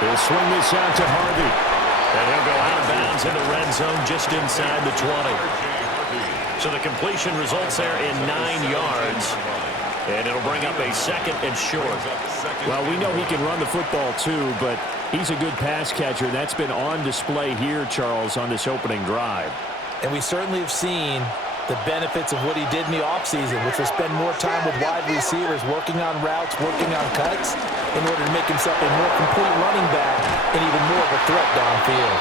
He'll swing this out to Harvey. And he'll go out of bounds in the red zone just inside the 20. So the completion results there in 9 yards. And it'll bring up a 2nd and short. Well, we know he can run the football too, but he's a good pass catcher. That's been on display here, Charles, on this opening drive. And we certainly have seen the benefits of what he did in the offseason, which was spend more time with wide receivers, working on routes, working on cuts, in order to make himself a more complete running back and even more of a threat downfield.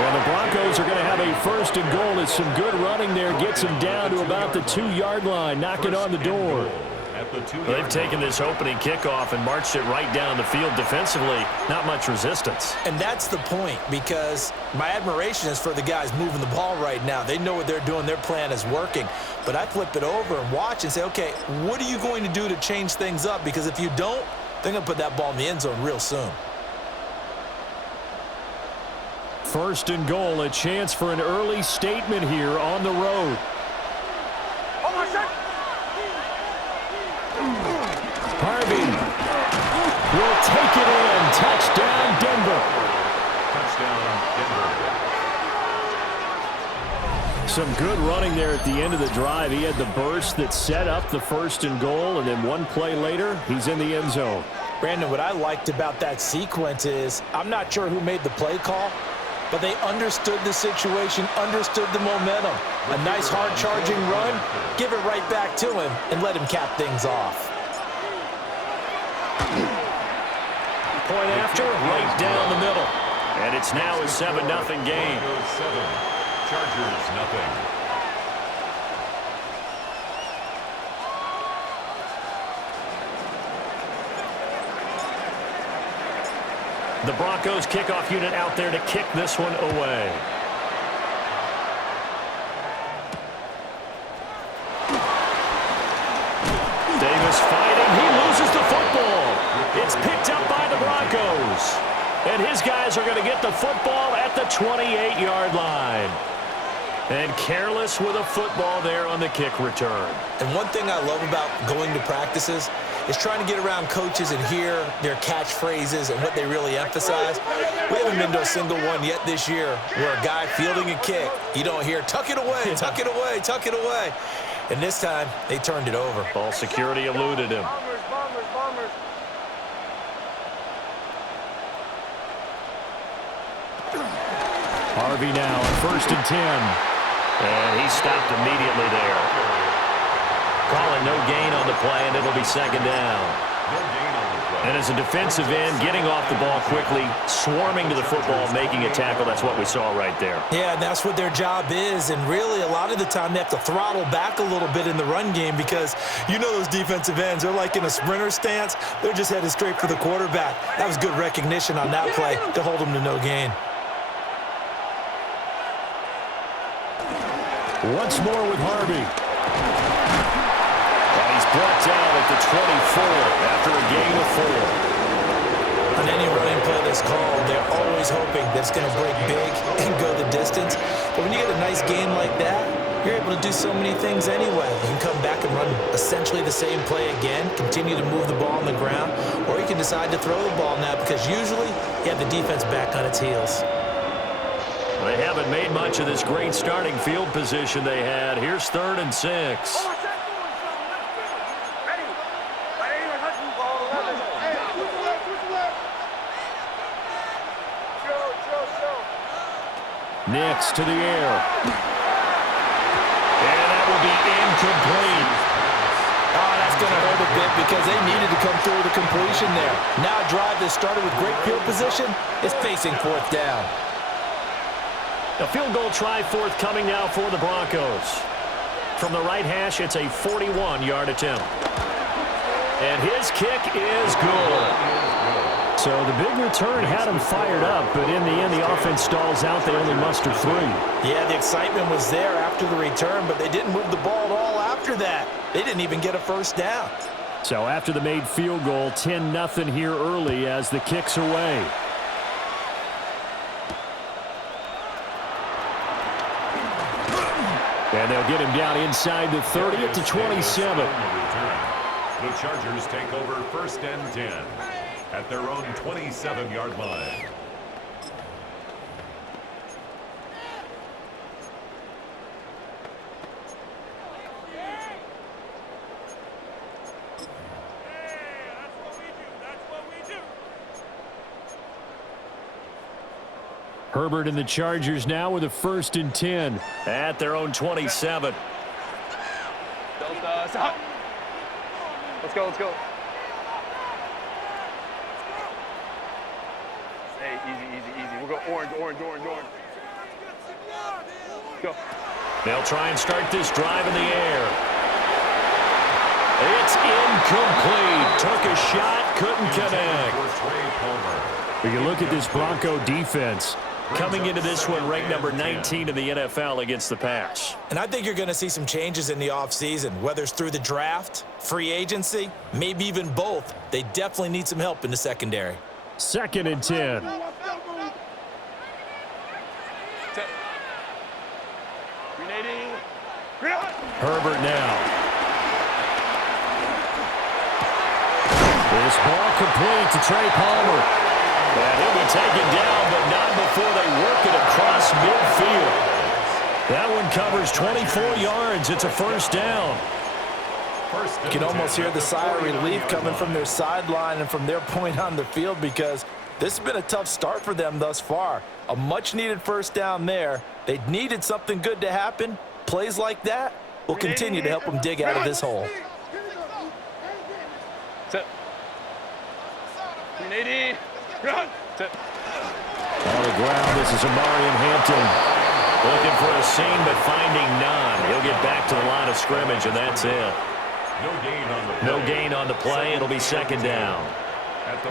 And the Broncos are going to have a 1st and goal. It's some good running there. Gets him down to about the 2-yard line. Knock it on the door. They've taken this opening kickoff and marched it right down the field defensively. Not much resistance. And that's the point, because my admiration is for the guys moving the ball right now. They know what they're doing. Their plan is working. But I flip it over and watch and say, okay, what are you going to do to change things up? Because if you don't, they're going to put that ball in the end zone real soon. 1st and goal, a chance for an early statement here on the road. Harvey will take it in. Touchdown, Denver. Some good running there at the end of the drive. He had the burst that set up the 1st and goal, and then one play later, he's in the end zone. Brandon, what I liked about that sequence is I'm not sure who made the play call, but they understood the situation, understood the momentum. A nice hard-charging run, give it right back to him, and let him cap things off. Point after, right down the middle. And it's now a 7-0 game. Chargers, nothing. The Broncos kickoff unit out there to kick this one away. Davis fighting. He loses the football. It's picked up by the Broncos. And his guys are going to get the football at the 28-yard line. And careless with a football there on the kick return. And one thing I love about going to practices is trying to get around coaches and hear their catchphrases and what they really emphasize. We haven't been to a single one yet this year where a guy fielding a kick, you don't hear, tuck it away, tuck it away, tuck it away. And this time, they turned it over. Ball security eluded him. Harvey now on 1st and 10. And he stopped immediately there. Calling no gain on the play, and it'll be 2nd down. And as a defensive end, getting off the ball quickly, swarming to the football, making a tackle, that's what we saw right there. Yeah, that's what their job is. And really, a lot of the time, they have to throttle back a little bit in the run game because you know those defensive ends, they're like in a sprinter stance. They're just headed straight for the quarterback. That was good recognition on that play to hold them to no gain. Once more with Harvey. And he's brought down at the 24 after a gain of 4. On any running play that's called, they're always hoping that it's going to break big and go the distance. But when you get a nice gain like that, you're able to do so many things anyway. You can come back and run essentially the same play again, continue to move the ball on the ground, or you can decide to throw the ball now because usually you have the defense back on its heels. They haven't made much of this great starting field position they had. Here's 3rd and 6. Nix to the air. And that will be incomplete. Oh, that's going to hurt a bit because they needed to come through with a completion there. Now a drive that started with great field position is facing 4th down. A field goal try forthcoming now for the Broncos. From the right hash, it's a 41-yard attempt. And his kick is good. So the big return had him fired up, but in the end, the offense stalls out. They only muster 3. Yeah, the excitement was there after the return, but they didn't move the ball at all after that. They didn't even get a 1st down. So after the made field goal, 10-0 here early as the kick's away. And they'll get him down inside the 30 at the 27. The Chargers take over 1st and 10. at their own 27-yard line. Herbert and the Chargers now with a 1st and 10 at their own 27. Let's go, let's go. Hey, easy. We'll go orange. Go. They'll try and start this drive in the air. It's incomplete. Took a shot, couldn't connect. We can look at this Bronco defense. Coming into this one ranked number 19 in the NFL against the pass. And I think you're going to see some changes in the offseason, whether it's through the draft, free agency, maybe even both. They definitely need some help in the secondary. 2nd and 10. Herbert now. This ball complete to Trey Palmer. And he'll be taken down, but not before they work it across midfield. That one covers 24 yards. It's a 1st down. You can almost hear the sigh of relief coming from their sideline and from their point on the field, because this has been a tough start for them thus far. A much-needed 1st down there. They needed something good to happen. Plays like that will continue to help them dig out of this hole. On the ground, this is Amarian Hampton. Looking for a seam, but finding none. He'll get back to the line of scrimmage, and that's it. No gain on the play. It'll be 2nd down.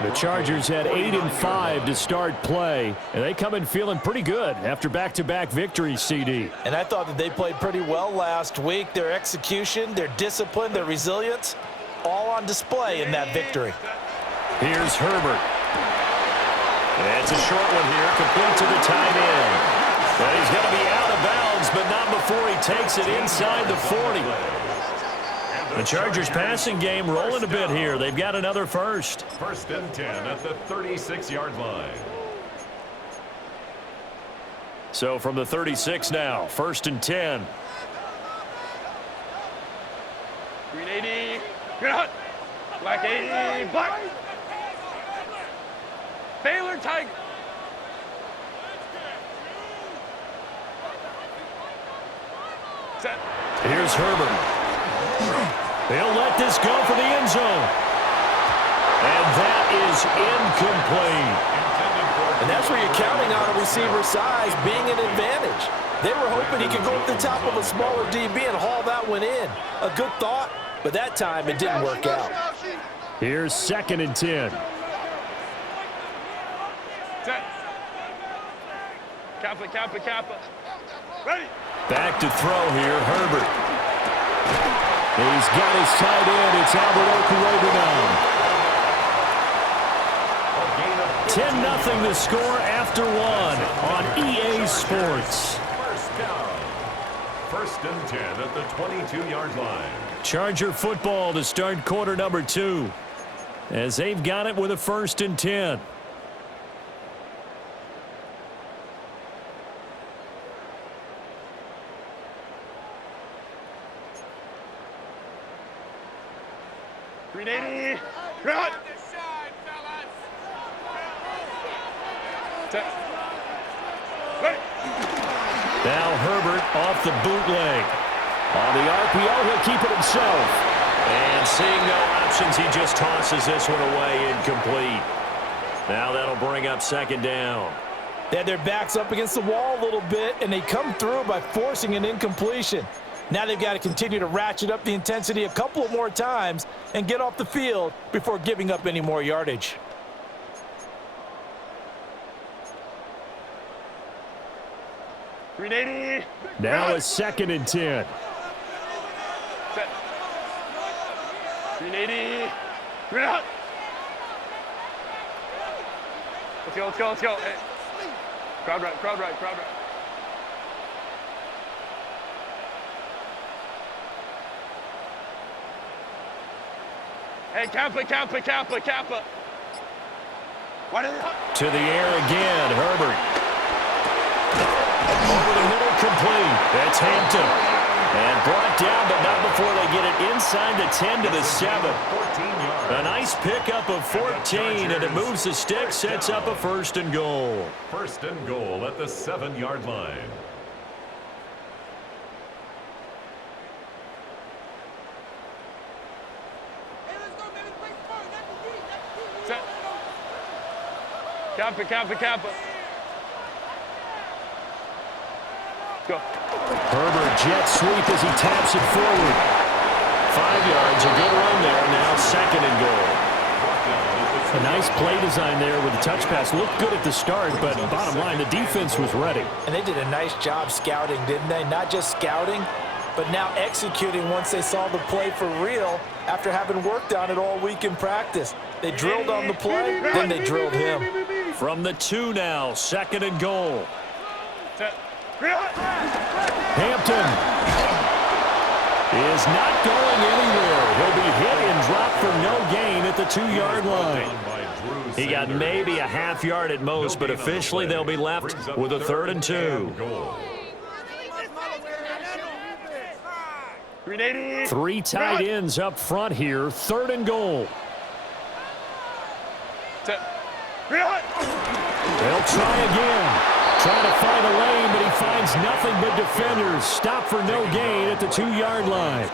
The Chargers had 8 and 5 to start play, and they come in feeling pretty good after back-to-back victories, CD. And I thought that they played pretty well last week. Their execution, their discipline, their resilience, all on display in that victory. Here's Herbert. It's a short one here, complete to the tight end. But he's going to be out of bounds, but not before he takes it inside the 40. The Chargers passing game rolling a bit here. They've got another 1st. 1st and 10 at the 36-yard line. So from the 36 now, 1st and 10. 380. Good hunt. Black 80. Black. Baylor Tiger. Set. Here's Herbert. They'll let this go for the end zone. And that is incomplete. And that's where you're counting on a receiver's size being an advantage. They were hoping he could go up the top of a smaller DB and haul that one in. A good thought, but that time it didn't work out. Here's 2nd and 10. Set. Kappa. Ready. Back to throw here, Herbert. He's got his tight end. It's Albert Okurobu now. 10-0 the score after 1 on EA Sports. 1st down. 1st and 10 at the 22-yard line. Charger football to start quarter number 2, as they've got it with a 1st and 10. Run. Now Herbert off the bootleg. On the RPO, he'll keep it himself. And seeing no options, he just tosses this one away, incomplete. Now that'll bring up 2nd down. They had their backs up against the wall a little bit, and they come through by forcing an incompletion. Now they've got to continue to ratchet up the intensity a couple of more times and get off the field before giving up any more yardage. Now it's 2nd and 10. Set. 380. Bring it out. Let's go. Hey. Crowd right. Hey, Kappa. To the air again, Herbert. Over the middle, complete. That's Hampton. And brought down, but not before they get it inside the 10 to the 7. A nice pickup of 14, and it moves the stick, sets up a 1st and goal. 1st and goal at the 7-yard line. Set. Cap it, cap it, cap it. Go. Herbert jet sweep as he taps it forward. 5 yards, a good run there. Now 2nd and goal. A nice play design there with the touch pass. Looked good at the start, but bottom line, the defense was ready. And they did a nice job scouting, didn't they? Not just scouting, but now executing once they saw the play for real after having worked on it all week in practice. They drilled on the play, then they drilled him. From the 2 now, 2nd and goal. Set. Hampton is not going anywhere. He'll be hit and dropped for no gain at the 2-yard line. He got maybe a half yard at most, but officially they'll be left with a 3rd and 2. 3 tight ends up front here. 3rd and goal. Set. They'll try again. Trying to find a lane, but he finds nothing but defenders. Stop for no gain at the 2-yard line.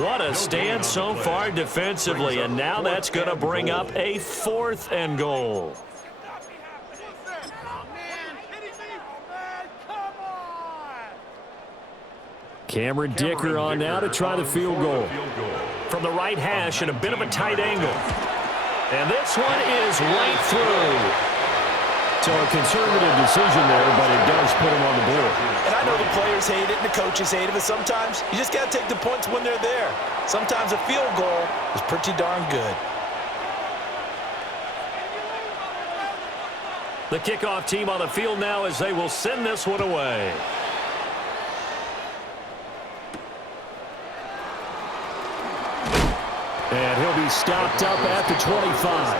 What a stand so far defensively, and now that's going to bring up a 4th and goal. Cameron Dicker on now to try the field goal. From the right hash and a bit of a tight angle. And this one is right through. So a conservative decision there, but it does put him on the board. And I know the players hate it and the coaches hate it, but sometimes you just got to take the points when they're there. Sometimes a field goal is pretty darn good. The kickoff team on the field now as they will send this one away. And he'll be stopped up at the 25.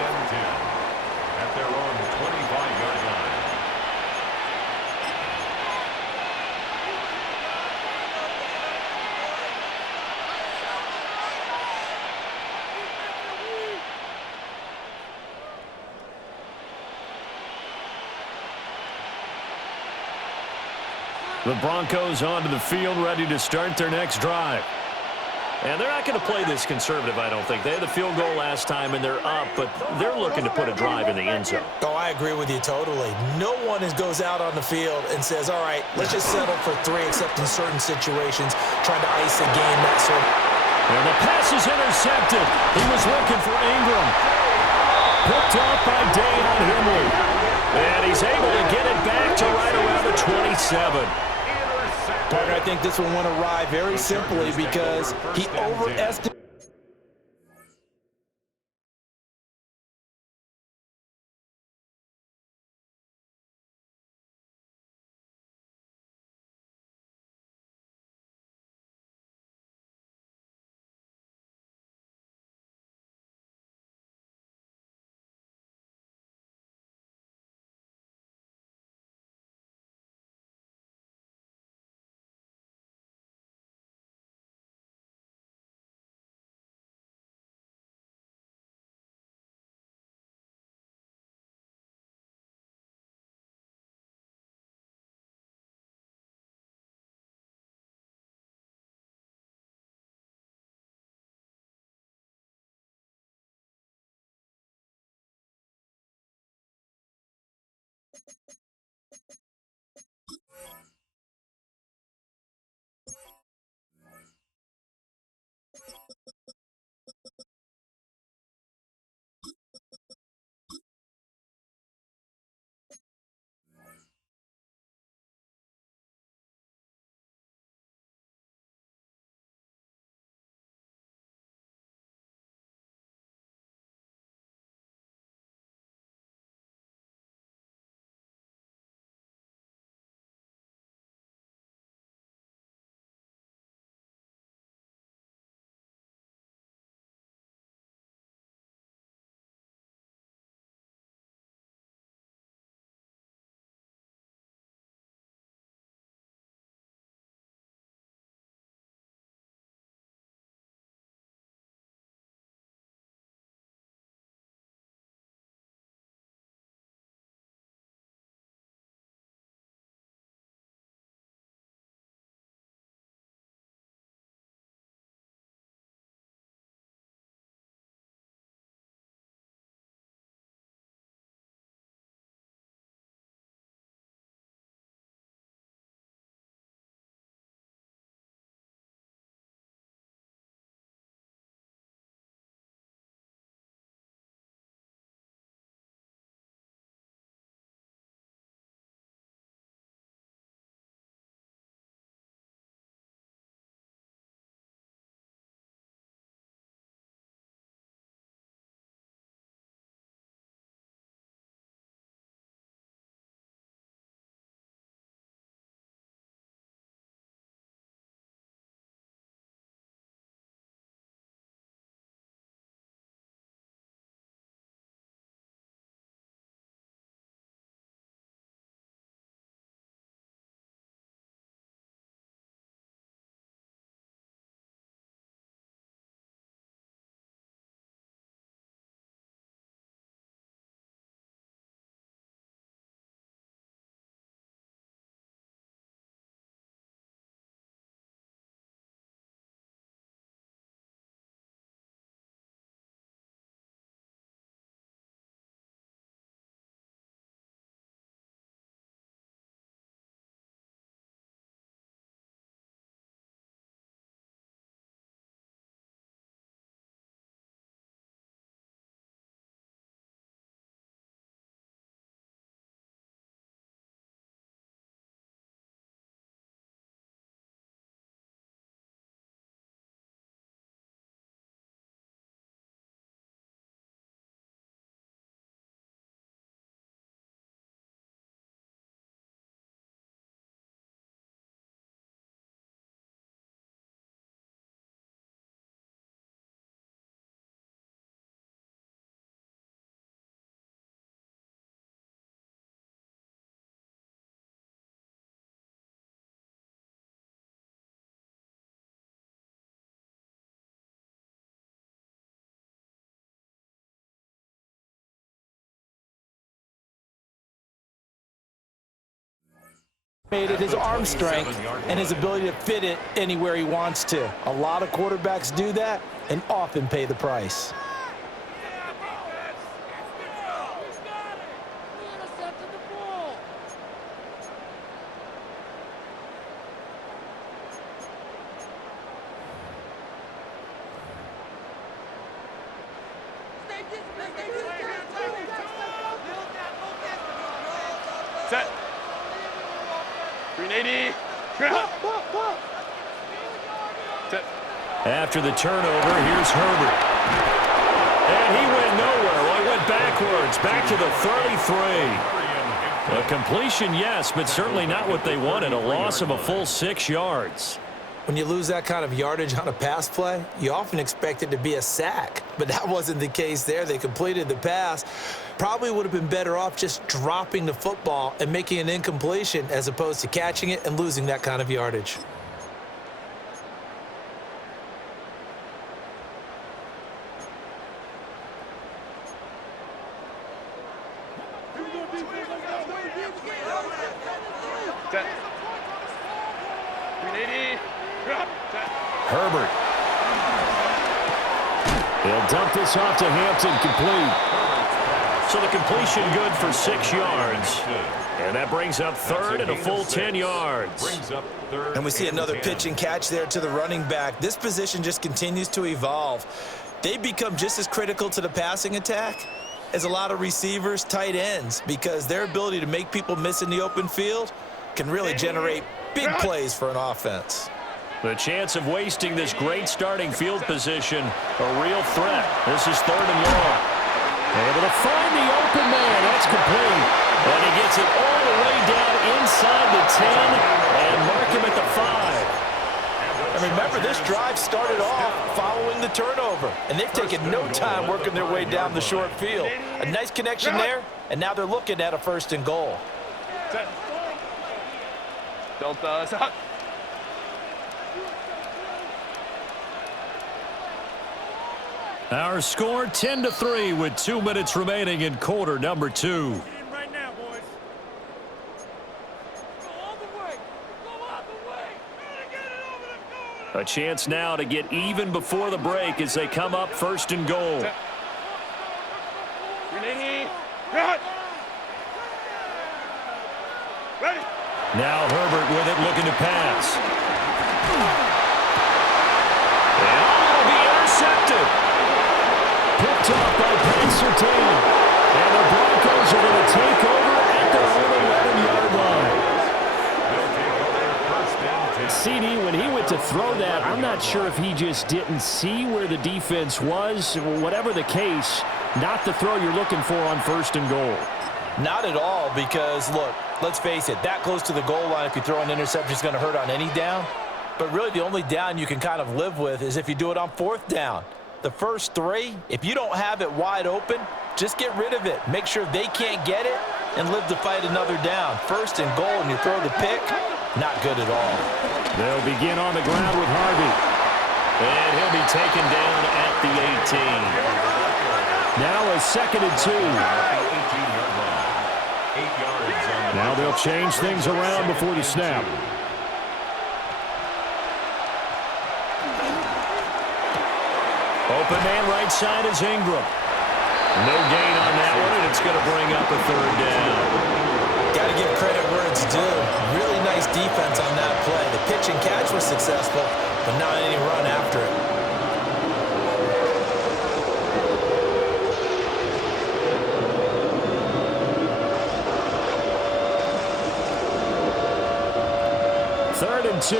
At their own 25-yard line. The Broncos onto the field, ready to start their next drive. And they're not going to play this conservative, I don't think. They had the field goal last time, and they're up, but they're looking to put a drive in the end zone. Oh, I agree with you totally. No one goes out on the field and says, all right, let's just settle for 3, except in certain situations, trying to ice a game, that sort of. And the pass is intercepted. He was looking for Ingram. Picked off by Dayon Henley. And he's able to get it back to right around the 27. Partner, I think this one went awry very simply because he overestimated. His arm strength and his ability to fit it anywhere he wants to. A lot of quarterbacks do that and often pay the price. Set. 380. Set. After the turnover, here's Herbert. And he went nowhere. Well, he went backwards, back to the 33. A completion, yes, but certainly not what they wanted. A loss of a full 6 yards. When you lose that kind of yardage on a pass play, you often expect it to be a sack. But that wasn't the case there. They completed the pass. Probably would have been better off just dropping the football and making an incompletion as opposed to catching it and losing that kind of yardage. Set. 380. Set. Herbert. He'll dump this off to Hampton, complete. So the completion good for 6 yards. And that brings up third and a full 10 yards. And we see another pitch and catch there to the running back. This position just continues to evolve. They become just as critical to the passing attack as a lot of receivers, tight ends, because their ability to make people miss in the open field can really generate big plays for an offense. The chance of wasting this great starting field position, a real threat. This is third and long. Able to find the open man. That's complete. And he gets it all the way down inside the 10 and mark him at the 5. And remember, this drive started off following the turnover, and they've taken no time working their way down the short field. A nice connection there, and now they're looking at a first and goal. Set. Delta. Set. Our score 10-3 with 2 minutes remaining in quarter number 2. Right now, boys. Go all the way. Go all the way. Get it over the goal. A chance now to get even before the break as they come up first and goal. 380. Cut. Ready. Now Herbert with it, looking to pass. And will be intercepted. Picked up by Pat Surtain. And the Broncos are going to take over at their own 11-yard line. CD, when he went to throw that, I'm not sure if he just didn't see where the defense was. Whatever the case, not the throw you're looking for on first and goal. Not at all, because, look, let's face it, that close to the goal line, if you throw an interception, is going to hurt on any down. But really, the only down you can kind of live with is if you do it on fourth down. The first 3, if you don't have it wide open, just get rid of it. Make sure they can't get it and live to fight another down. First and goal, and you throw the pick, not good at all. They'll begin on the ground with Harvey. And he'll be taken down at the 18. Now a second and 2. Now they'll change things around before the snap. Open man right side is Ingram. No gain on that one, and it's going to bring up a third down. Got to give credit where it's due. Really nice defense on that play. The pitch and catch was successful, but not any run after it. Third and 2.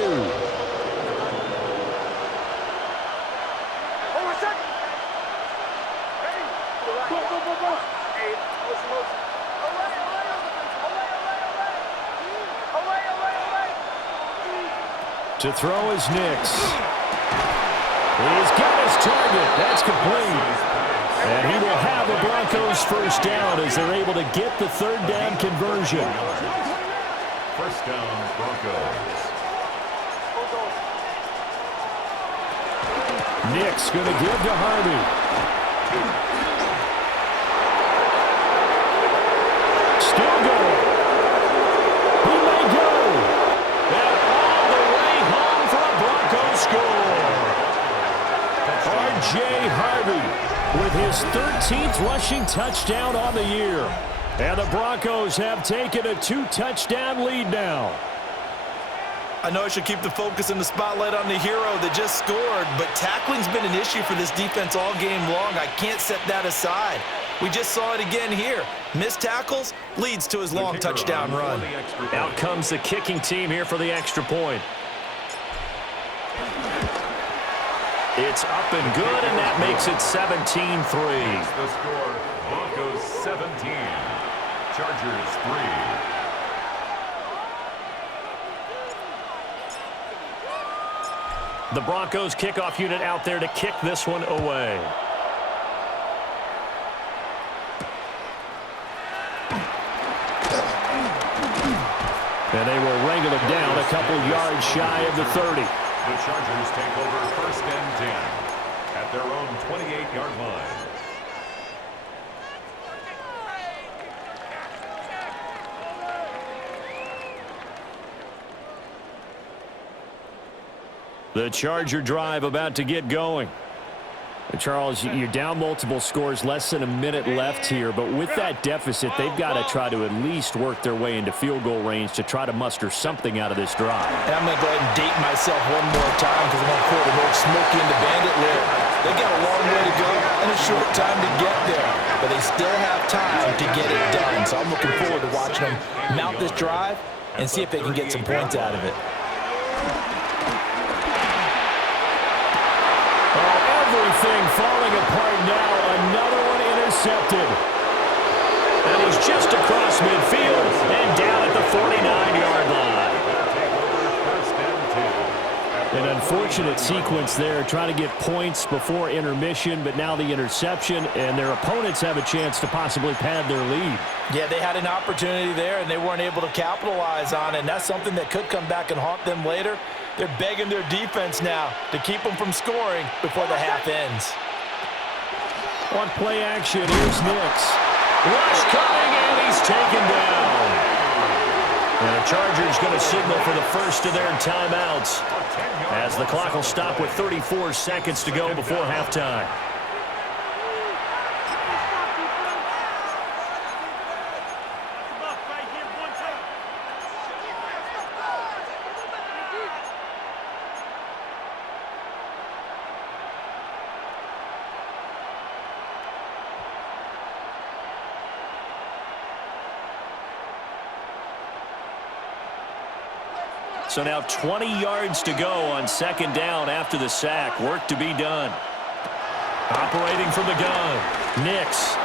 To throw is Nix. He's got his target. That's complete. And he will have the Broncos first down as they're able to get the third down conversion. First down, Broncos. Nix going to give to Harvey. Still going. He may go. score. R.J. Harvey with his 13th rushing touchdown on the year. And the Broncos have taken a 2-touchdown lead now. I know I should keep the focus and the spotlight on the hero that just scored, but tackling's been an issue for this defense all game long. I can't set that aside. We just saw it again here. Missed tackles leads to his long touchdown run. Out comes the kicking team here for the extra point. It's up and good, and that makes it 17-3. The score, Broncos 17, Chargers 3. The Broncos kickoff unit out there to kick this one away. And they will wrangle it down a couple yards shy of the 30. The Chargers take over 1st and 10 at their own 28-yard line. The Charger drive about to get going. Charles, you're down multiple scores, less than a minute left here, but with that deficit, they've got to try to at least work their way into field goal range to try to muster something out of this drive. And I'm going to go ahead and date myself one more time because I'm going to quote the old Smokey and the Bandit lyric. They got a long way to go and a short time to get there, but they still have time to get it done. So I'm looking forward to watching them mount this drive and see if they can get some points out of it. Everything falling apart now. Another one intercepted. And he's just across midfield and down at the 49-yard line. An unfortunate sequence there, trying to get points before intermission, but now the interception, and their opponents have a chance to possibly pad their lead. Yeah, they had an opportunity there, and they weren't able to capitalize on it, and that's something that could come back and haunt them later. They're begging their defense now to keep them from scoring before the half ends. On play action, here's Nix. Rush coming, and he's taken down. And the Chargers going to signal for the first of their timeouts as the clock will stop with 34 seconds to go before halftime. So now 20 yards to go on 2nd down after the sack. Work to be done. Operating from the gun, Nix.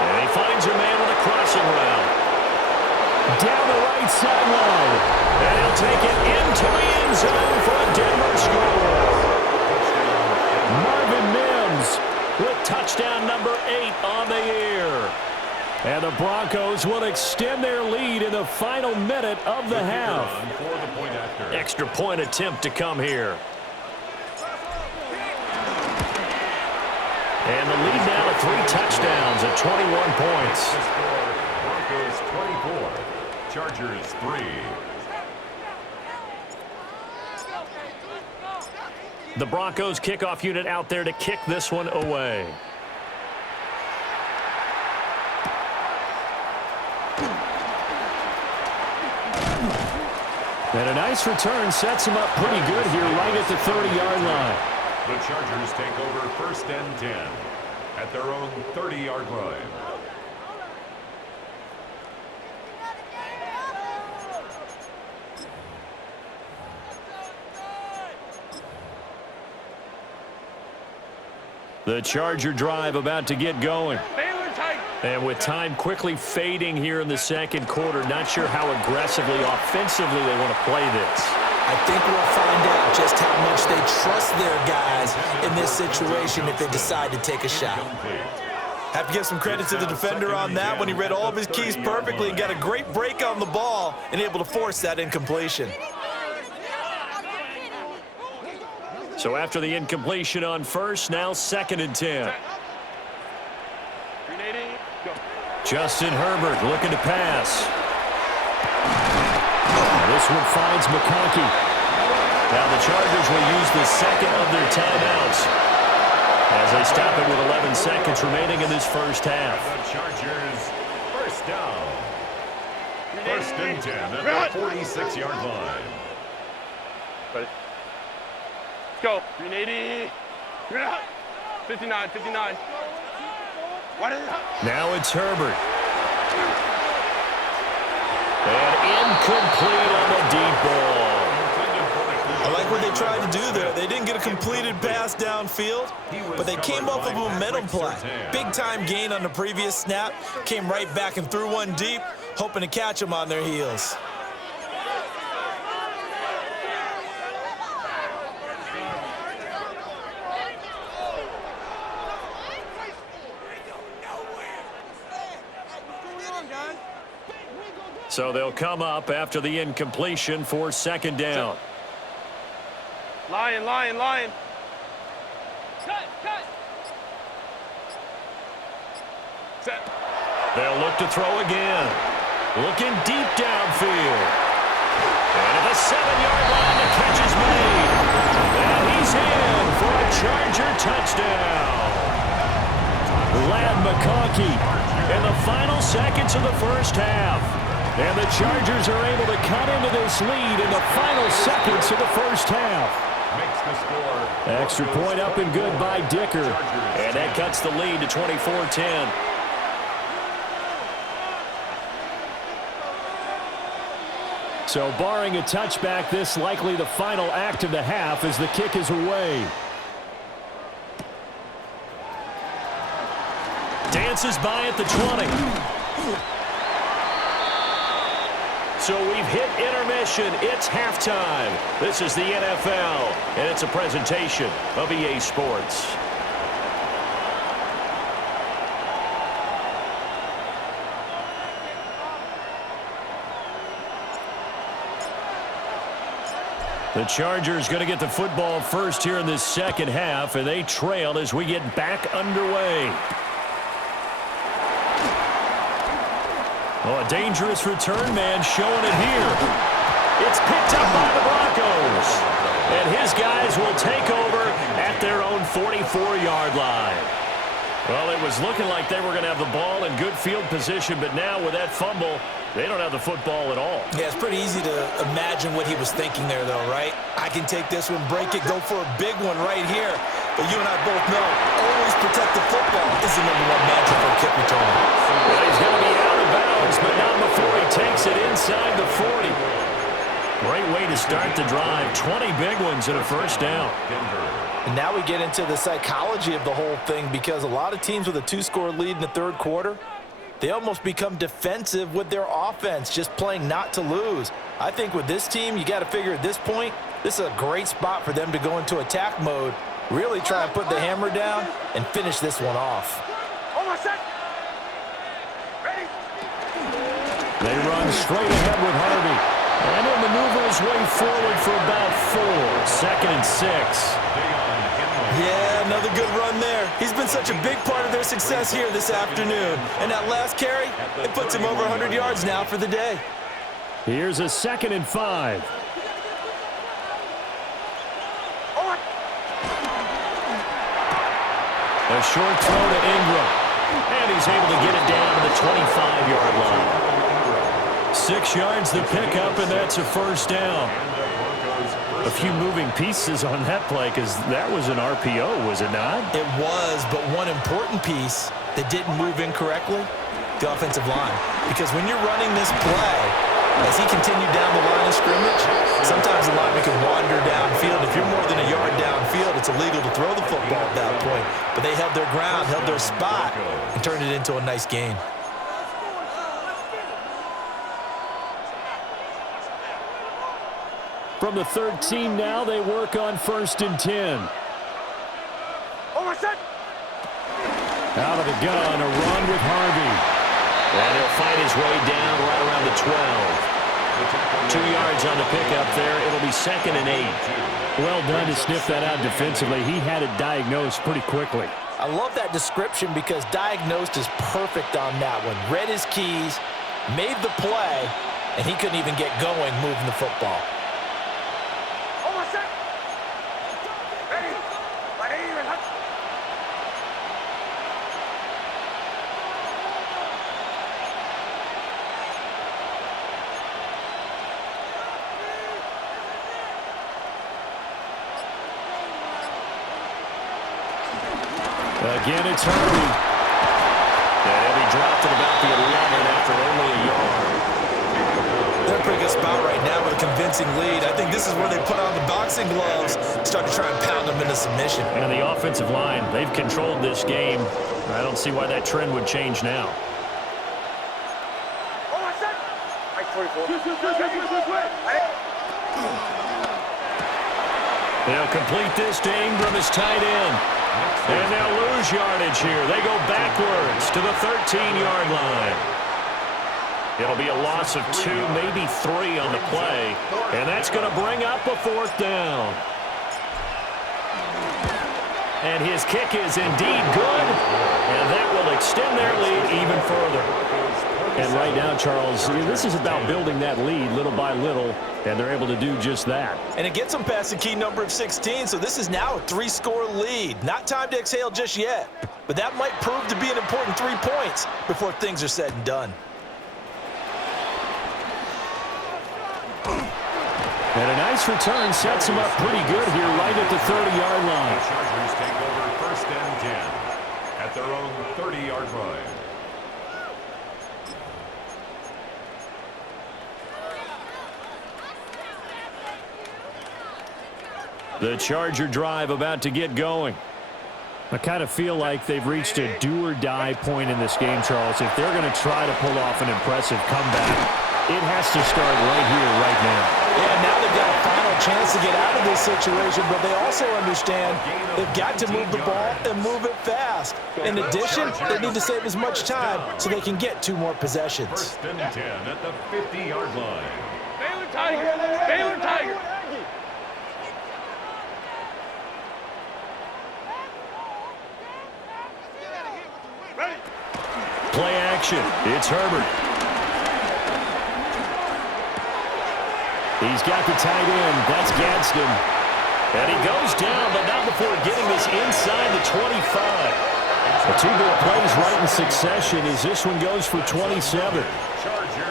And he finds a man with a crossing route. Down the right sideline. And he'll take it into the end zone for a Denver score. Marvin Mims with touchdown number 8 on the year. And the Broncos will extend their lead in the final minute of the half. Extra point attempt to come here. And the lead now to 3 touchdowns at 21 points. Broncos 24, Chargers 3. The Broncos kickoff unit out there to kick this one away. And a nice return sets him up pretty good here right at the 30-yard line. The Chargers take over 1st and 10 at their own 30-yard line. The Charger drive about to get going. And with time quickly fading here in the 2nd quarter, not sure how aggressively, offensively they want to play this. I think we'll find out just how much they trust their guys in this situation if they decide to take a shot. Have to give some credit to the defender on that one. He read all of his keys perfectly and got a great break on the ball and able to force that incompletion. So after the incompletion on first, now 2nd and 10. Justin Herbert looking to pass. This one finds McConkey. Now the Chargers will use the second of their timeouts as they stop it with 11 seconds remaining in this first half. The Chargers, first down. First and 10 at the 46-yard line. Ready? Let's go. 380. 59, 59. What is it? Now it's Herbert. And incomplete on the deep ball. I like what they tried to do there. They didn't get a completed pass downfield, but they came up with a momentum play. Big-time gain on the previous snap, came right back and threw one deep, hoping to catch them on their heels. So they'll come up after the incompletion for second down. Lion, lion, lion. Cut, cut. Set. They'll look to throw again. Looking deep downfield. And at the 7-yard line, the catch is made. And he's in for a Charger touchdown. Lad McConkey in the final seconds of the first half. And the Chargers are able to cut into this lead in the final seconds of the first half. Makes the score. Extra point up and good by Dicker. And that cuts the lead to 24-10. So barring a touchback, this likely the final act of the half as the kick is away. Dances by at the 20. So we've hit intermission. It's halftime. This is the NFL, and it's a presentation of EA Sports. The Chargers going to get the football first here in this second half, and they trail as we get back underway. Oh, a dangerous return man showing it here. It's picked up by the Broncos. And his guys will take over at their own 44-yard line. Well, it was looking like they were going to have the ball in good field position, but now with that fumble, they don't have the football at all. Yeah, it's pretty easy to imagine what he was thinking there, though, right? I can take this one, break it, go for a big one right here. But you and I both know, always protect the football is the #1 mantra for a kick returner. Well, he's going to be out of bounds, but not before he takes it inside the 40. Great way to start the drive. 20 big ones and a first down. And now we get into the psychology of the whole thing, because a lot of teams with a 2-score lead in the third quarter, they almost become defensive with their offense, just playing not to lose. I think with this team, you got to figure at this point, this is a great spot for them to go into attack mode, really try and put the hammer down and finish this one off. Almost set. Ready. They run straight ahead with Harvey. And he'll maneuver his way forward for about 4. Second and 6. Yeah, another good run there. He's been such a big part of their success here this afternoon. And that last carry, it puts him over 100 yards now for the day. Here's a 2nd and 5. A short throw to Ingram. And he's able to get it down to the 25-yard line. 6 yards the pickup, and that's a first down. A few moving pieces on that play, because that was an RPO, was it not? It was, but one important piece that didn't move incorrectly, the offensive line. Because when you're running this play, as he continued down the line of scrimmage, sometimes the lineman can wander downfield. If you're more than a yard downfield, it's illegal to throw the football at that point. But they held their ground, held their spot, and turned it into a nice gain. From the 13 now, they work on 1st and 10. Almost set. Out of the gun, a run with Harvey. And he'll fight his way down right around the 12. 2 yards on the pickup there. It'll be 2nd and 8. Well done to sniff that out defensively. He had it diagnosed pretty quickly. I love that description, because diagnosed is perfect on that one. Read his keys, made the play, and he couldn't even get going moving the football. Almost set. Again, it's Herbie. And he'll be dropped at about the 11 after only a yard. They're in a pretty good spot right now with a convincing lead. I think this is where they put on the boxing gloves, start to try and pound them into submission. And the offensive line, they've controlled this game. I don't see why that trend would change now. They'll complete this to Ingram as tight end. And they'll lose yardage here. They go backwards to the 13-yard line. It'll be a loss of 2, maybe 3 on the play. And that's going to bring up a 4th down. And his kick is indeed good. And that will extend their lead even further. And right now, Charles, this is about building that lead little by little, and they're able to do just that. And it gets them past the key number of 16, so this is now a 3-score lead. Not time to exhale just yet, but that might prove to be an important 3 points before things are said and done. And a nice return sets them up pretty good here right at the 30-yard line. The Chargers take over 1st and 10 at their own 30-yard line. The Charger drive about to get going. I kind of feel like they've reached a do-or-die point in this game, Charles. If they're going to try to pull off an impressive comeback, it has to start right here, right now. Yeah, now they've got a final chance to get out of this situation, but they also understand they've got to move the ball and move it fast. In addition, they need to save as much time so they can get 2 more possessions. 1st and 10 at the 50-yard line. Baylor Tiger! Baylor Tiger! Play action. It's Herbert. He's got the tight end. That's Gadsden. And he goes down, but not before getting this inside the 25. The 2 ball plays right in succession as this one goes for 27.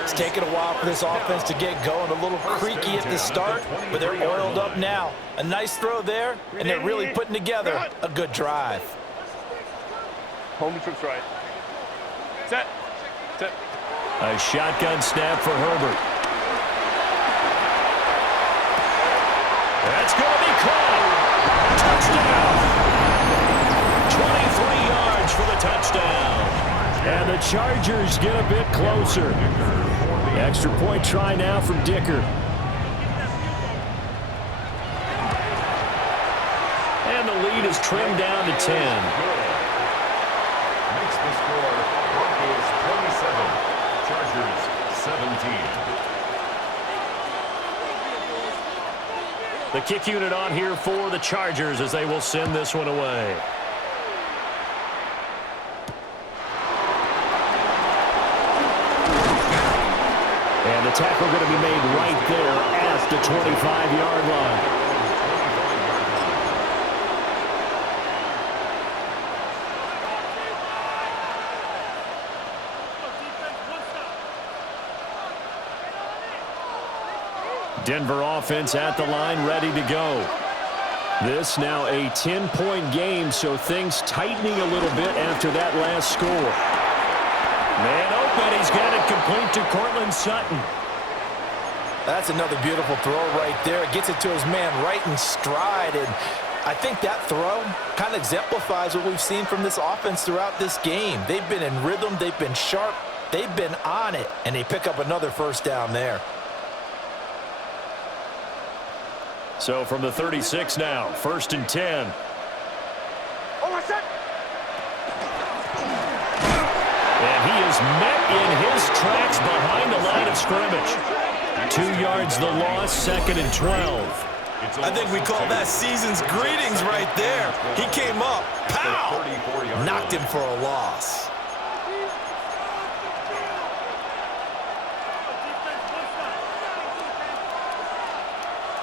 It's taken a while for this offense to get going. A little creaky at the start, but they're oiled up now. A nice throw there, and they're really putting together a good drive. Home trips right. Set. Set. A shotgun snap for Herbert. That's going to be caught. Touchdown. 23 yards for the touchdown. And the Chargers get a bit closer. Extra point try now from Dicker. And the lead is trimmed down to 10. Makes the score Broncos 27, Chargers 17. The kick unit on here for the Chargers as they will send this one away. And the tackle going to be made right there at the 25-yard line. Denver offense at the line, ready to go. This now a 10-point game, so things tightening a little bit after that last score. Man open, he's got it complete to Cortland Sutton. That's another beautiful throw right there. Gets it to his man right in stride, and I think that throw kind of exemplifies what we've seen from this offense throughout this game. They've been in rhythm, they've been sharp, they've been on it, and they pick up another 1st down there. So from the 36 now, 1st and 10. And he is met in his tracks behind the line of scrimmage. 2 yards the loss, 2nd and 12. I think we call that season's greetings right there. He came up, pow, knocked him for a loss.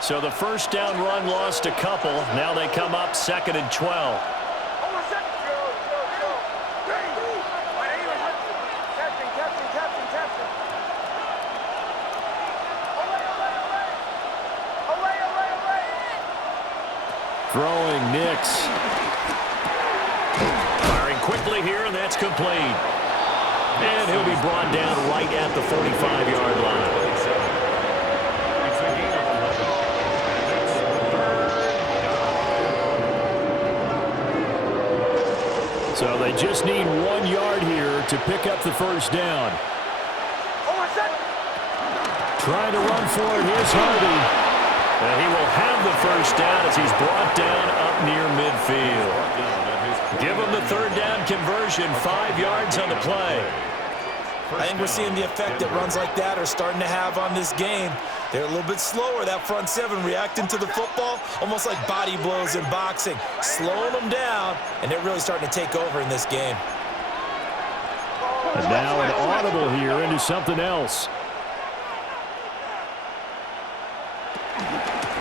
So the 1st down run lost a couple. Now they come up 2nd and 12. Throwing Nix. play here, and that's complete. And he'll be brought down right at the 45-yard line. It's a gain of 11. It's third down. So they just need 1 yard here to pick up the first down. Trying to run for it. Here's Hardy. And he will have the first down as he's brought down up near midfield. Give him the third down conversion, 5 yards on the play. I think we're seeing the effect that runs like that are starting to have on this game. They're a little bit slower, that front seven, reacting to the football, almost like body blows in boxing, slowing them down, and they're really starting to take over in this game. And now an audible here into something else.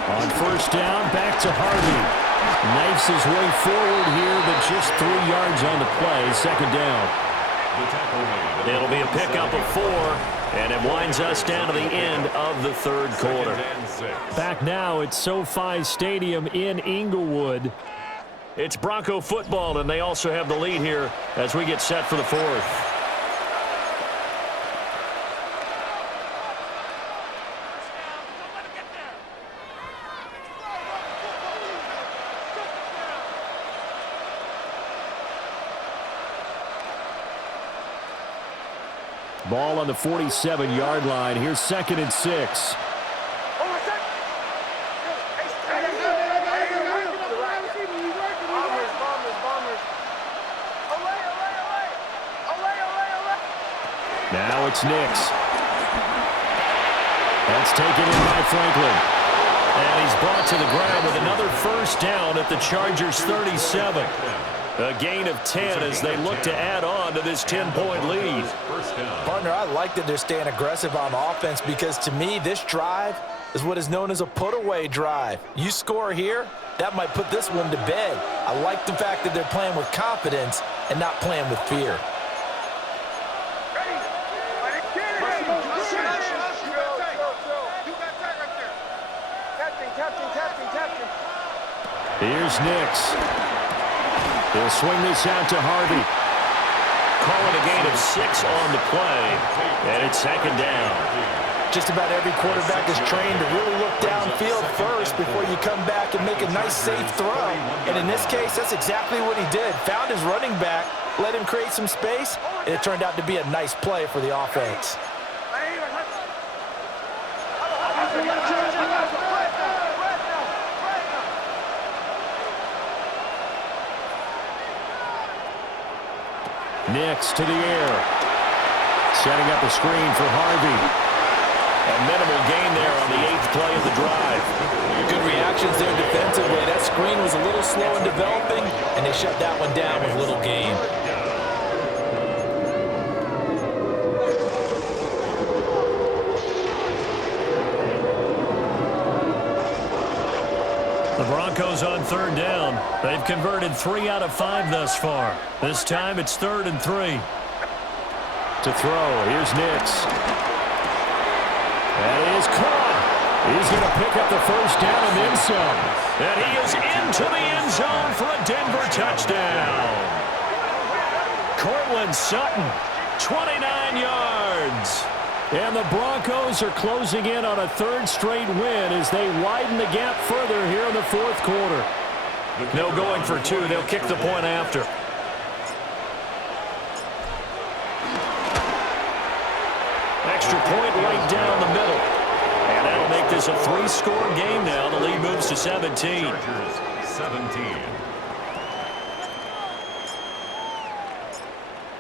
On first down, back to Hardy. Knifes his way forward here, but just 3 yards on the play. Second down. It'll be a pickup of 4, and it winds us down to the end of the third quarter. Back now at SoFi Stadium in Inglewood. It's Bronco football, and they also have the lead here as we get set for the fourth. Ball on the 47-yard line. Here's 2nd and 6. Now it's Nix. That's taken in by Franklin. And he's brought to the ground with another first down at the Chargers' 37. A gain of 10 as they look to add on to this 10-point lead. Partner, I like that they're staying aggressive on offense because, to me, this drive is what is known as a put-away drive. You score here, that might put this one to bed. I like the fact that they're playing with confidence and not playing with fear. Here's Nix. He'll swing this out to Harvey. Call it a gain of 6 on the play, and it's second down. Just about every quarterback is trained to really look downfield first before you come back and make a nice, safe throw. And in this case, that's exactly what he did. Found his running back, let him create some space, and it turned out to be a nice play for the offense. Nix to the air. Setting up a screen for Harvey. A minimal gain there on the 8th play of the drive. Good reactions there defensively. That screen was a little slow in developing, and they shut that one down with little gain. The Broncos on third down. They've converted 3 out of 5 thus far. This time it's 3rd and 3. To throw, here's Nix. That is caught. He's going to pick up the first down and then some. And he is into the end zone for a Denver touchdown. Cortland Sutton, 29 yards. And the Broncos are closing in on a 3rd straight win as they widen the gap further here in the 4th quarter. No going for 2. They'll kick the point after. Extra point right down the middle. And that'll make this a 3-score game now. The lead moves to 17. Chargers, 17.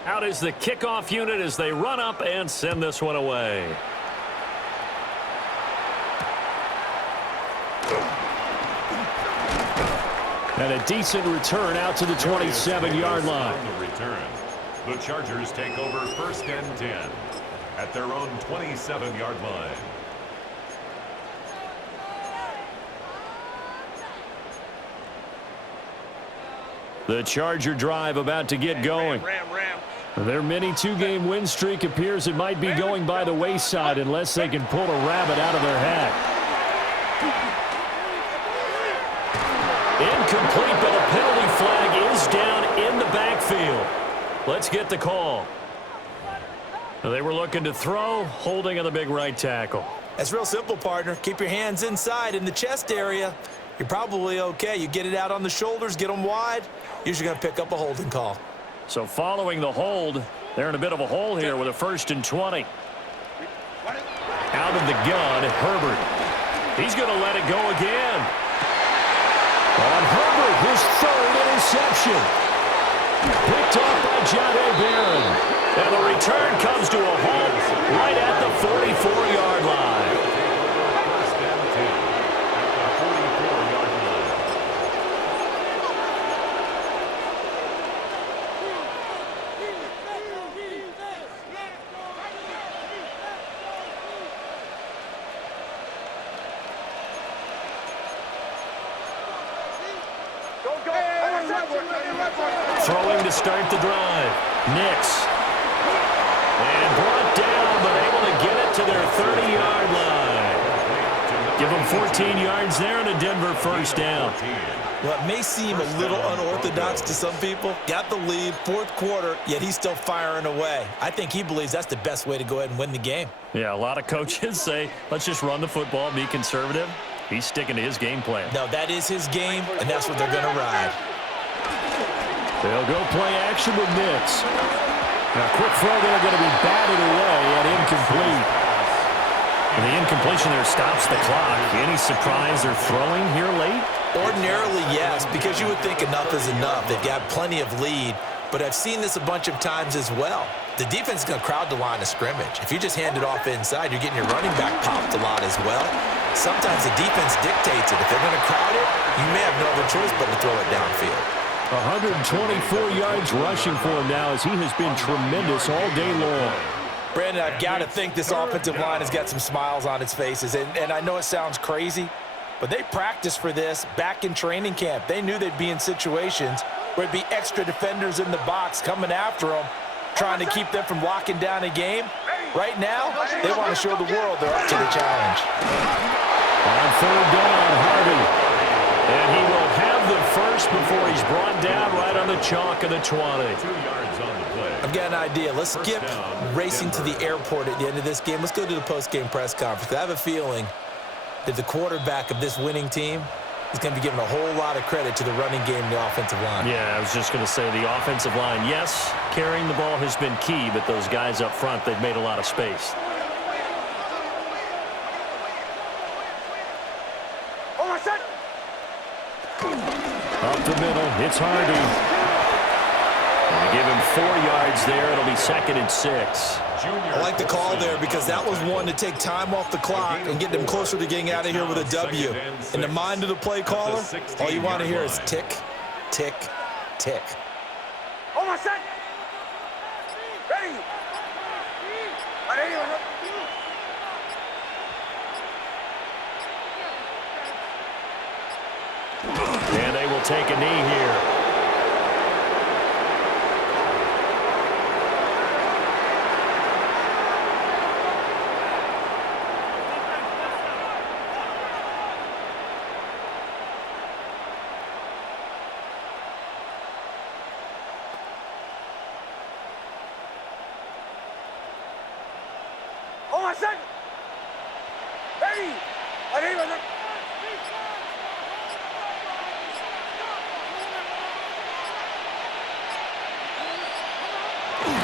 Out is the kickoff unit as they run up and send this one away. And a decent return out to the 27-yard line. On the return, the Chargers take over 1st and 10 at their own 27-yard line. The Charger drive about to get going. Their mini 2-game win streak appears it might be going by the wayside unless they can pull a rabbit out of their hat. Incomplete, but a penalty flag is down in the backfield. Let's get the call. They were looking to throw, holding on the big right tackle. That's real simple, partner. Keep your hands inside in the chest area. You're probably okay. You get it out on the shoulders, get them wide. Usually going to pick up a holding call. So following the hold, they're in a bit of a hole here with a 1st and 20. Out of the gun, Herbert. He's going to let it go again. On Herbert, his 3rd interception. Picked off by Jahdae Barron. And the return comes to a halt right at the 44-yard line. First and 10 at the 44-yard line. Throwing to start the drive. Nix. And brought down, but able to get it to their 30-yard line. Give them 14 yards there and a Denver 1st down. Well, it may seem a little unorthodox to some people. Got the lead, 4th quarter, yet he's still firing away. I think he believes that's the best way to go ahead and win the game. Yeah, a lot of coaches say, let's just run the football, be conservative. He's sticking to his game plan. No, that is his game, and that's what they're going to ride. They'll go play action with Nix. Now, quick throw there, going to be batted away and incomplete. And the incompletion there stops the clock. Any surprise they're throwing here late? Ordinarily, yes, because you would think enough is enough. They've got plenty of lead, but I've seen this a bunch of times as well. The defense is going to crowd the line of scrimmage. If you just hand it off inside, you're getting your running back popped a lot as well. Sometimes the defense dictates it. If they're going to crowd it, you may have no other choice but to throw it downfield. 124 yards rushing for him now as he has been tremendous all day long. Brandon, I've got to think this offensive line has got some smiles on its faces. And I know it sounds crazy, but they practiced for this back in training camp. They knew they'd be in situations where it'd be extra defenders in the box coming after them, trying to keep them from locking down a game. Right now, they want to show the world they're up to the challenge. On 3rd down, Harvey. And he will have the 1st before he's brought down right on the chalk of the 20. 2 yards on the play. I've got an idea. Let's skip racing to the airport at the end of this game. Let's go to the post-game press conference. I have a feeling that the quarterback of this winning team is going to be given a whole lot of credit to the running game and the offensive line. Yeah, I was just going to say the offensive line, yes, carrying the ball has been key, but those guys up front, they've made a lot of space. Up the middle, it's Harvey. And give him 4 yards there. It'll be 2nd and 6. I like the call there because that was one to take time off the clock and get them closer to getting out of here with a W. In the mind of the play caller, all you want to hear is tick, tick, tick. Almost set. Ready. And they will take a knee here. Almost set. Ready.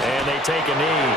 And they take a knee.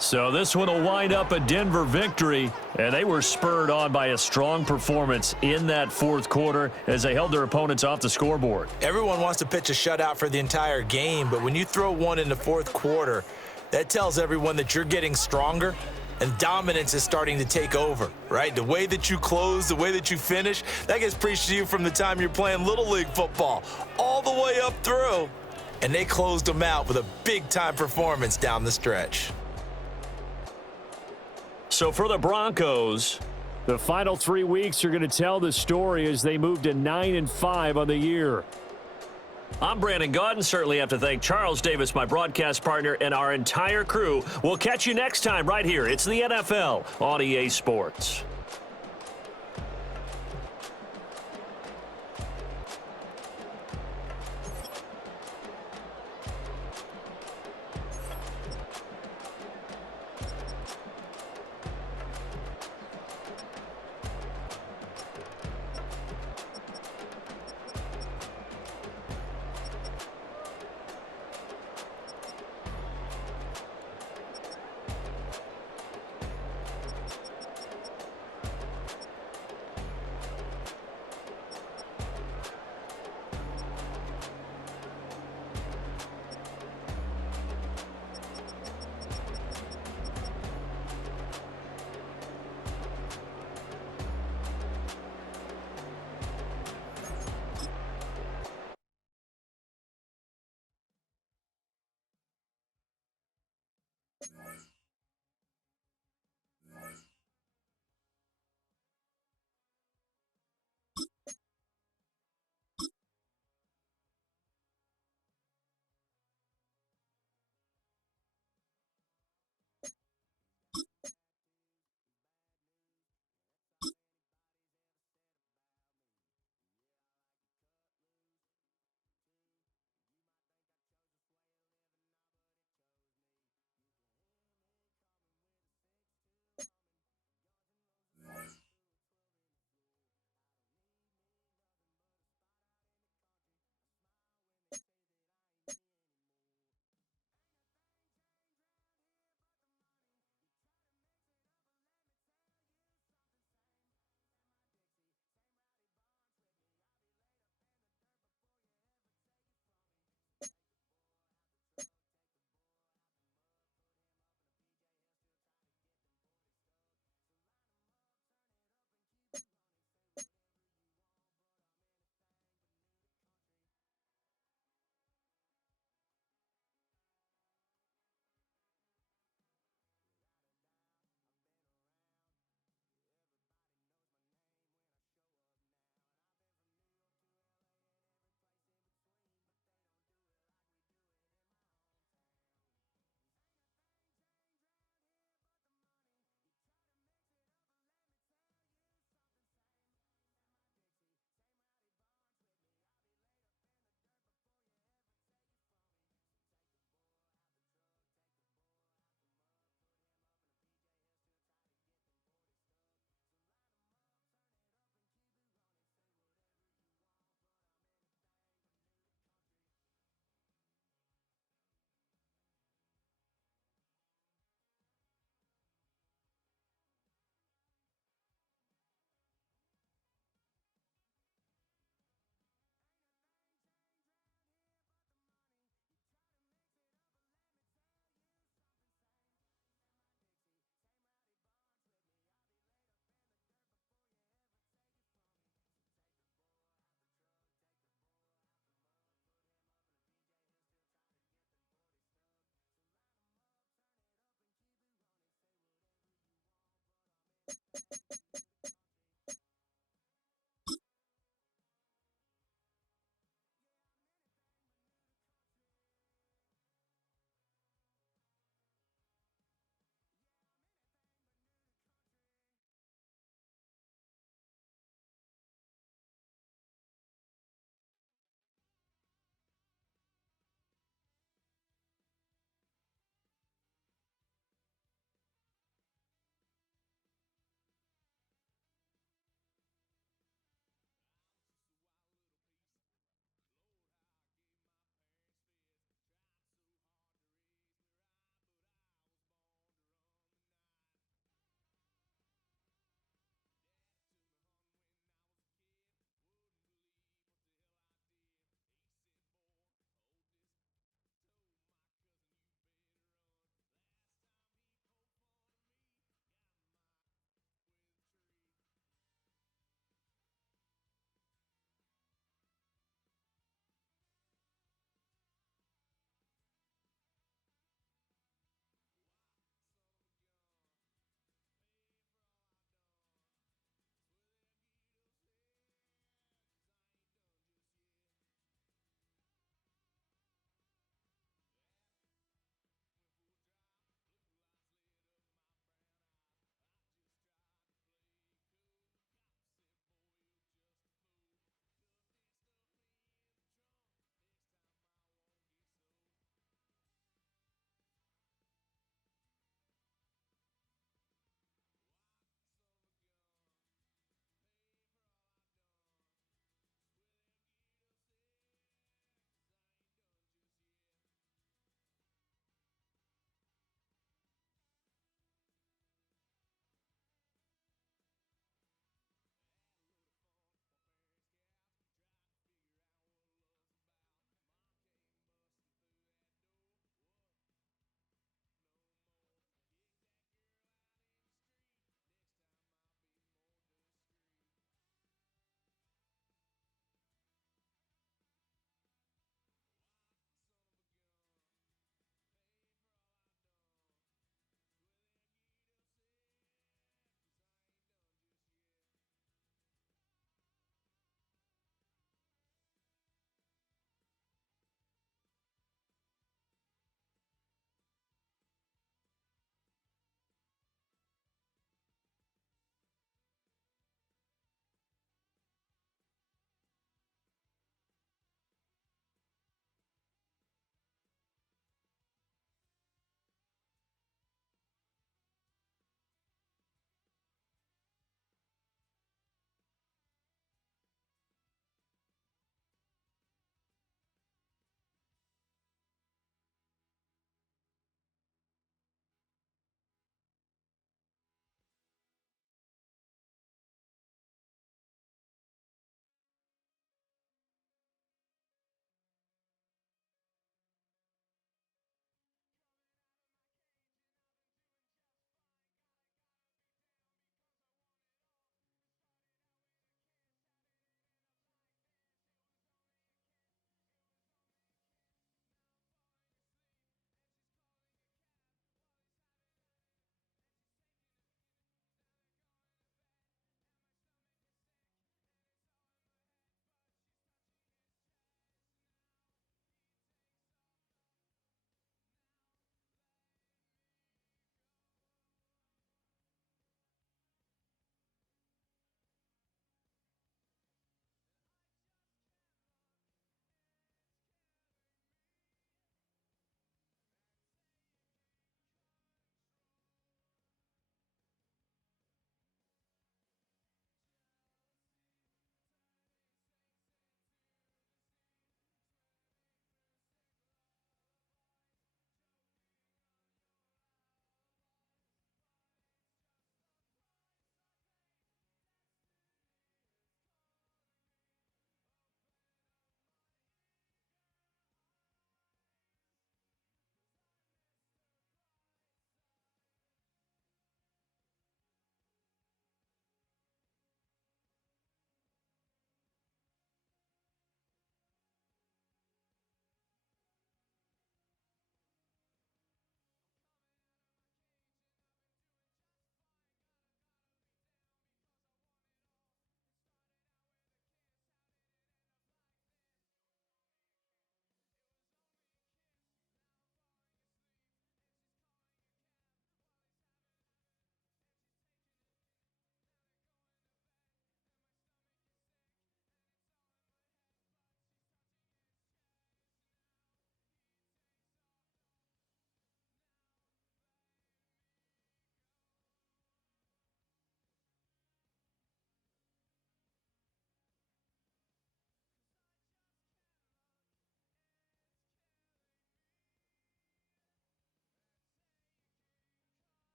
So this one will wind up a Denver victory, and they were spurred on by a strong performance in that 4th quarter as they held their opponents off the scoreboard. Everyone wants to pitch a shutout for the entire game, but when you throw one in the 4th quarter, that tells everyone that you're getting stronger and dominance is starting to take over, right? The way that you close, the way that you finish, that gets preached to you from the time you're playing Little League football all the way up through. And they closed them out with a big-time performance down the stretch. So for the Broncos, the final 3 weeks are going to tell the story as they move to 9-5 on the year. I'm Brandon Gaudin. Certainly have to thank Charles Davis, my broadcast partner, and our entire crew. We'll catch you next time right here. It's the NFL on EA Sports.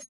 You